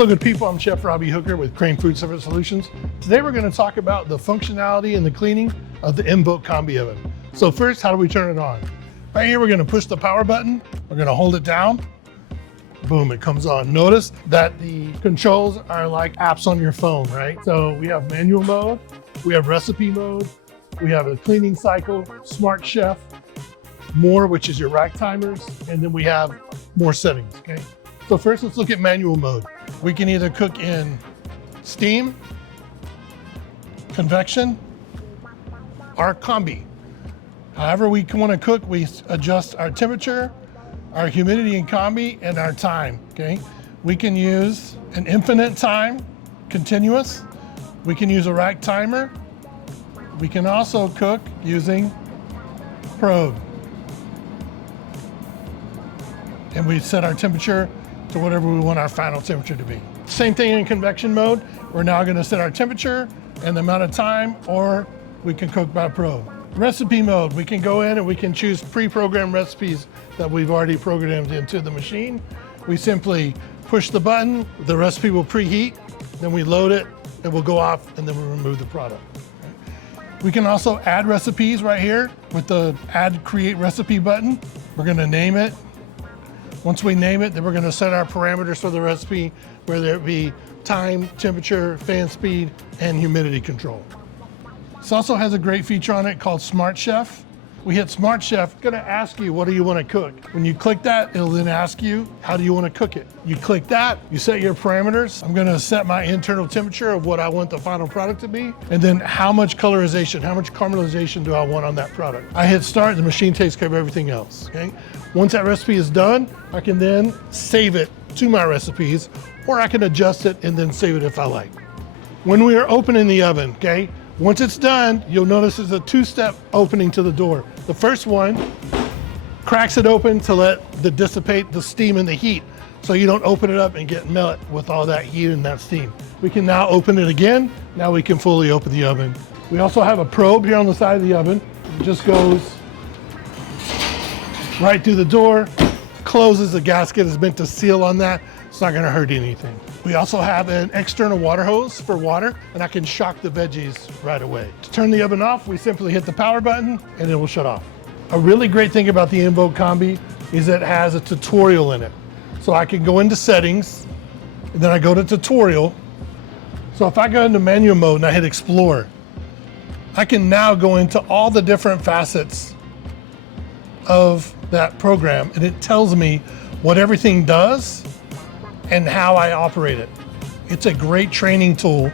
Hello good people, I'm Chef Robby Hooker with Crane Food Service Solutions. Today we're going to talk about the functionality and the cleaning of the INVOQ Combi Oven. So first, how do we turn it on? Right here we're going to push the power button, we're going to hold it down, boom, it comes on. Notice that the controls are like apps on your phone, right? So we have manual mode, we have recipe mode, we have a cleaning cycle, smart chef, more, which is your rack timers, and then we have more settings, okay? So first, let's look at manual mode. We can either cook in steam, convection, or combi. However we want to cook, we adjust our temperature, our humidity in combi, and our time, okay? We can use an infinite time, continuous. We can use a rack timer. We can also cook using probe. And we set our temperature to whatever we want our final temperature to be. Same thing in convection mode. We're now going to set our temperature and the amount of time, or we can cook by probe. Recipe mode, we can go in and we can choose pre-programmed recipes that we've already programmed into the machine. We simply push the button, the recipe will preheat, then we load it, it will go off, and then we remove the product. We can also add recipes right here with the Add Create Recipe button. We're going to name it. Once we name it, then we're going to set our parameters for the recipe, whether it be time, temperature, fan speed, and humidity control. This also has a great feature on it called Smart Chef. We hit Smart Chef, it's going to ask you, what do you want to cook? When you click that, it'll then ask you, how do you want to cook it? You click that, you set your parameters. I'm going to set my internal temperature of what I want the final product to be, and then how much colorization, how much caramelization do I want on that product? I hit start, the machine takes care of everything else, okay? Once that recipe is done, I can then save it to my recipes, or I can adjust it and then save it if I like. When we are opening the oven, okay, once it's done, you'll notice there's a two-step opening to the door. The first one cracks it open to dissipate the steam and the heat, so you don't open it up and get melt with all that heat and that steam. We can now open it again. Now we can fully open the oven. We also have a probe here on the side of the oven. It just goes right through the door, closes. The gasket is meant to seal on that. It's not gonna hurt anything. We also have an external water hose for water, and I can shock the veggies right away. To turn the oven off, we simply hit the power button and it will shut off. A really great thing about the INVOQ Combi is that it has a tutorial in it. So I can go into settings, and then I go to tutorial. So if I go into manual mode and I hit explore, I can now go into all the different facets of that program, and it tells me what everything does and how I operate it. It's a great training tool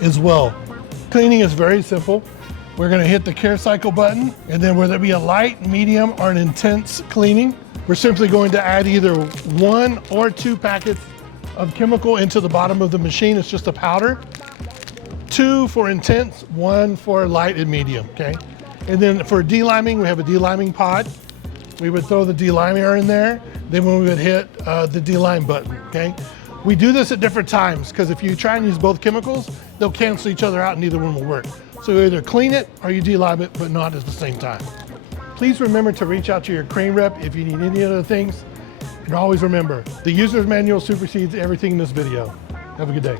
as well. Cleaning is very simple. We're gonna hit the care cycle button, and then whether it be a light, medium, or an intense cleaning, we're simply going to add either 1 or 2 packets of chemical into the bottom of the machine. It's just a powder. 2 for intense, 1 for light and medium, okay? And then for deliming, we have a deliming pod. We would throw the delimer in there, then when we would hit the delime button, okay? We do this at different times, because if you try and use both chemicals, they'll cancel each other out and neither one will work. So you either clean it or you delime it, but not at the same time. Please remember to reach out to your Crane rep if you need any other things. And always remember, the user's manual supersedes everything in this video. Have a good day.